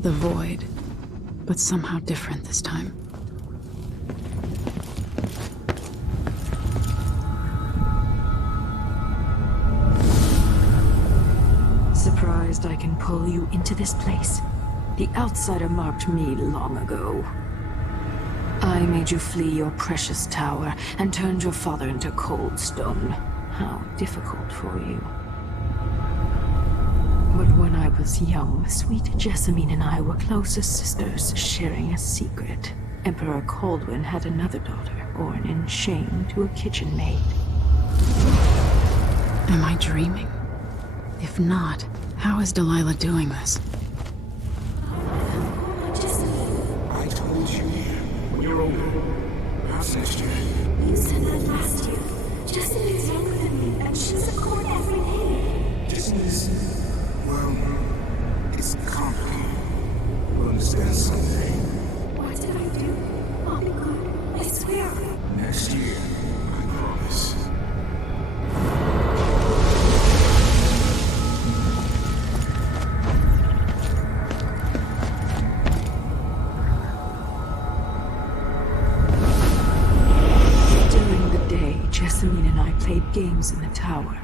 The void, but somehow different this time. Surprised I can pull you into this place? The outsider marked me long ago. I made you flee your precious tower and turned your father into cold stone. How difficult for you. But when I was young, sweet Jessamine and I were close as sisters, sharing a secret. Emperor Kaldwin had another daughter, born in shame to a kitchen maid. Am I dreaming? If not, how is Delilah doing this? I told you, when you're older, perhaps next year. You said that last year. Jessica's younger than me, and she's at court every day. Disney's, well, it's complicated. We'll understand someday. What did I do? I'll be good. I swear. Next year, I promise. Jessamine and I played games in the tower,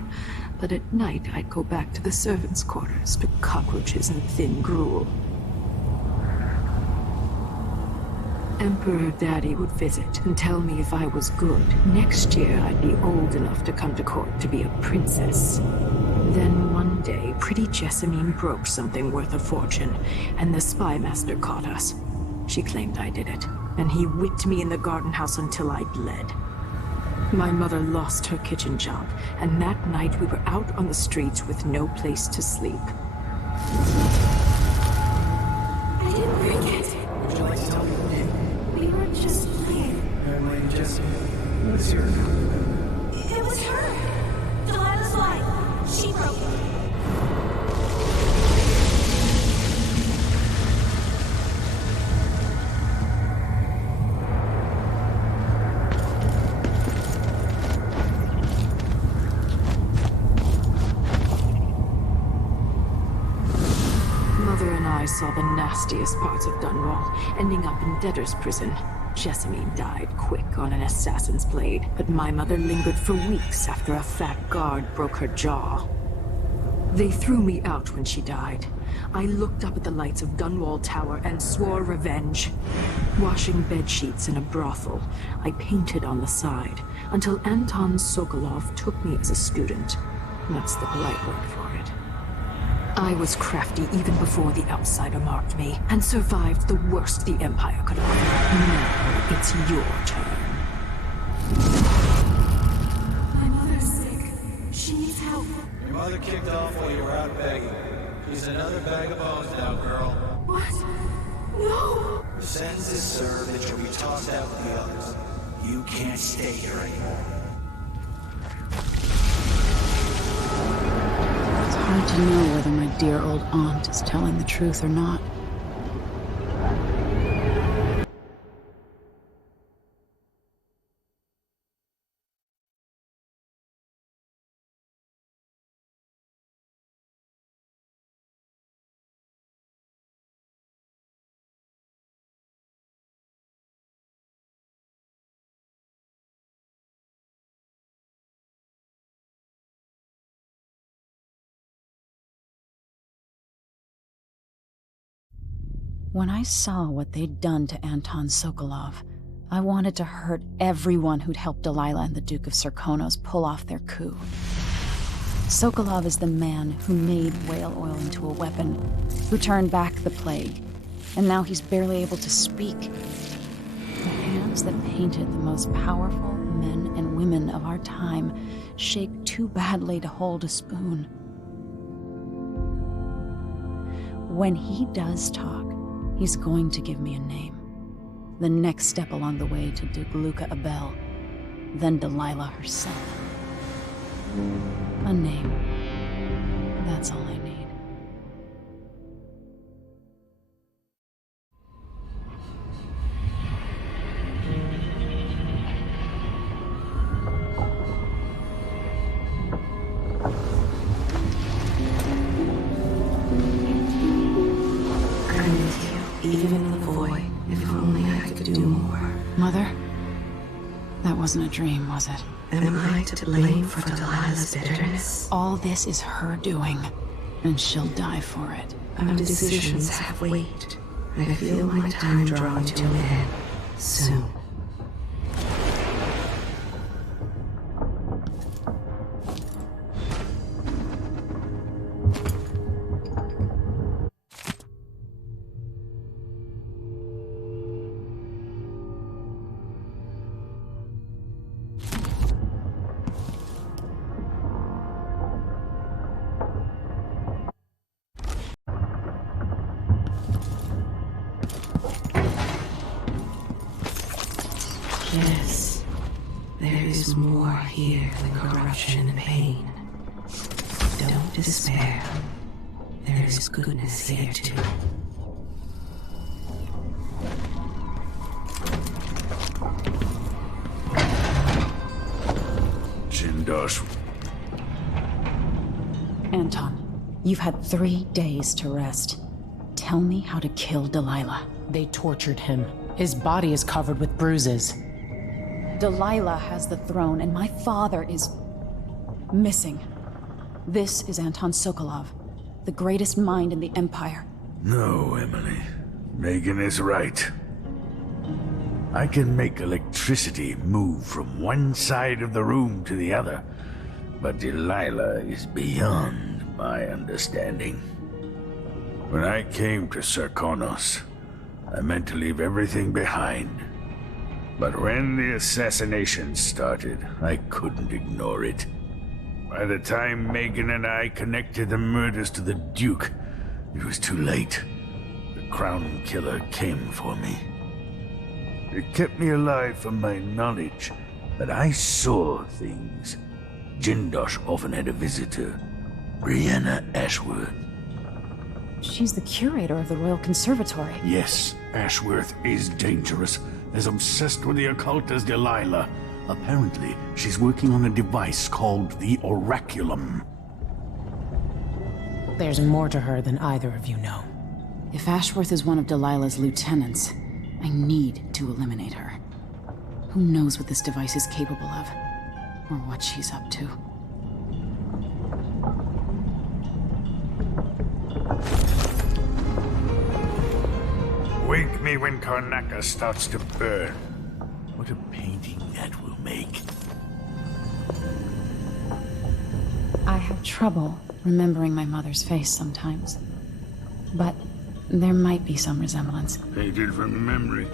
but at night I'd go back to the servants' quarters to cockroaches and thin gruel. Emperor Daddy would visit and tell me if I was good. Next year I'd be old enough to come to court to be a princess. Then one day, pretty Jessamine broke something worth a fortune, and the spy master caught us. She claimed I did it, and he whipped me in the garden house until I bled. My mother lost her kitchen job, and that night we were out on the streets with no place to sleep. I didn't break it. Would you like to tell me what you did? We were just playing. Lady Jessie, what is your account? It was her. Delilah's life. She broke it. I saw the nastiest parts of Dunwall, ending up in debtor's prison. Jessamine died quick on an assassin's blade, but my mother lingered for weeks after a fat guard broke her jaw. They threw me out when she died. I looked up at the lights of Dunwall Tower and swore revenge. Washing bedsheets in a brothel, I painted on the side, until Anton Sokolov took me as a student. That's the polite word for it. I was crafty even before the outsider marked me, and survived the worst the Empire could offer. Now it's your turn. My mother's sick. She needs help. Your mother kicked off while you were out begging. She's another bag of bones now, girl. What? No! Your sentence is served and you'll be tossed out with the others. You can't stay here anymore. It's hard to know whether my dear old aunt is telling the truth or not. When I saw what they'd done to Anton Sokolov, I wanted to hurt everyone who'd helped Delilah and the Duke of Serkonos pull off their coup. Sokolov is the man who made whale oil into a weapon, who turned back the plague, and now he's barely able to speak. The hands that painted the most powerful men and women of our time shake too badly to hold a spoon. When he does talk, he's going to give me a name. The next step along the way to Duke Luca Abel, then Delilah herself. A name. That's all I need. Arkane Mother? That wasn't a dream, was it? Am I to blame for Delilah's bitterness? All this is her doing, and she'll die for it. Our decisions have weight. I feel my time drawing to an end soon. Yes, there is more here than corruption and pain. Don't despair. There is goodness here too. Jindosh. Anton, you've had 3 days to rest. Tell me how to kill Delilah. They tortured him. His body is covered with bruises. Delilah has the throne, and my father is missing. This is Anton Sokolov, the greatest mind in the Empire. No, Emily. Megan is right. I can make electricity move from one side of the room to the other, but Delilah is beyond my understanding. When I came to Serkonos, I meant to leave everything behind. But when the assassination started, I couldn't ignore it. By the time Megan and I connected the murders to the Duke, it was too late. The Crown Killer came for me. It kept me alive from my knowledge that I saw things. Jindosh often had a visitor, Brianna Ashworth. She's the curator of the Royal Conservatory. Yes, Ashworth is dangerous, as obsessed with the occult as Delilah. Apparently, she's working on a device called the Oraculum. There's more to her than either of you know. If Ashworth is one of Delilah's lieutenants, I need to eliminate her. Who knows what this device is capable of, or what she's up to. Wake me when Karnaca starts to burn. What a painting that will make. I have trouble remembering my mother's face sometimes. But there might be some resemblance. Painted from memory.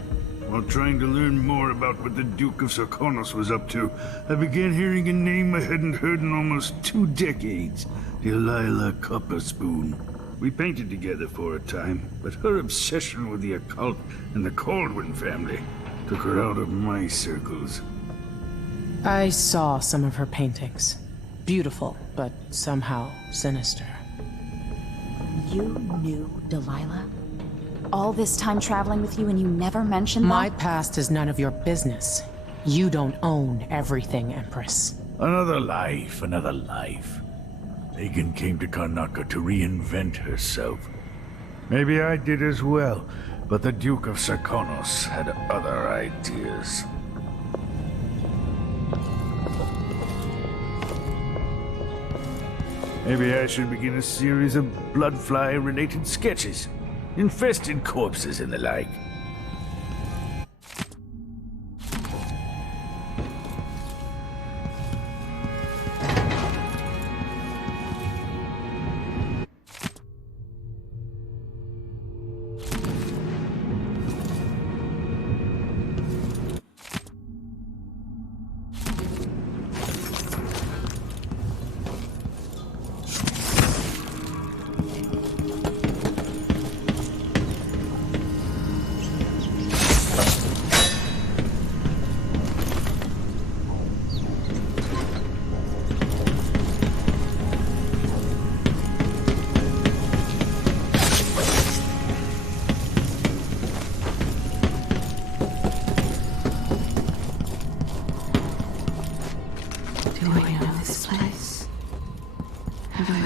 While trying to learn more about what the Duke of Serkonos was up to, I began hearing a name I hadn't heard in almost 2 decades. Delilah Copperspoon. We painted together for a time, but her obsession with the occult and the Caldwin family took her out of my circles. I saw some of her paintings. Beautiful, but somehow sinister. You knew Delilah? All this time traveling with you and you never mentioned that? My past is none of your business. You don't own everything, Empress. Another life, another life. Megan came to Karnaca to reinvent herself. Maybe I did as well, but the Duke of Serkonos had other ideas. Maybe I should begin a series of bloodfly-related sketches. Infested corpses and the like.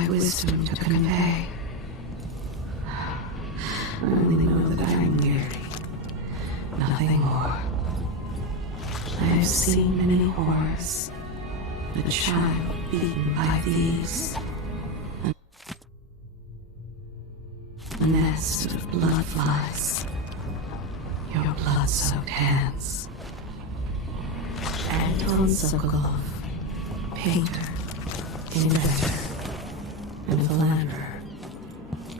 Wisdom to convey. I only know that I am weary. Nothing more. I've seen many horrors. A child beaten by these. A nest of blood flies. Your blood-soaked hands. Anton Sokolov, painter, inventor, and philanderer,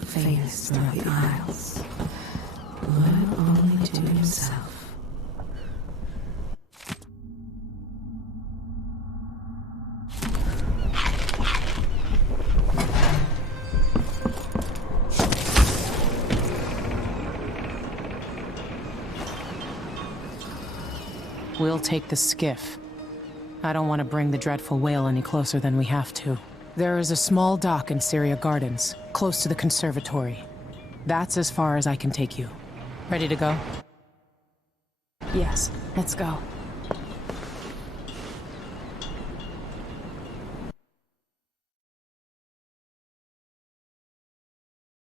famous throughout the Isles, loyal only to himself. We'll take the skiff. I don't want to bring the dreadful whale any closer than we have to. There is a small dock in Syria Gardens, close to the conservatory. That's as far as I can take you. Ready to go? Yes, let's go.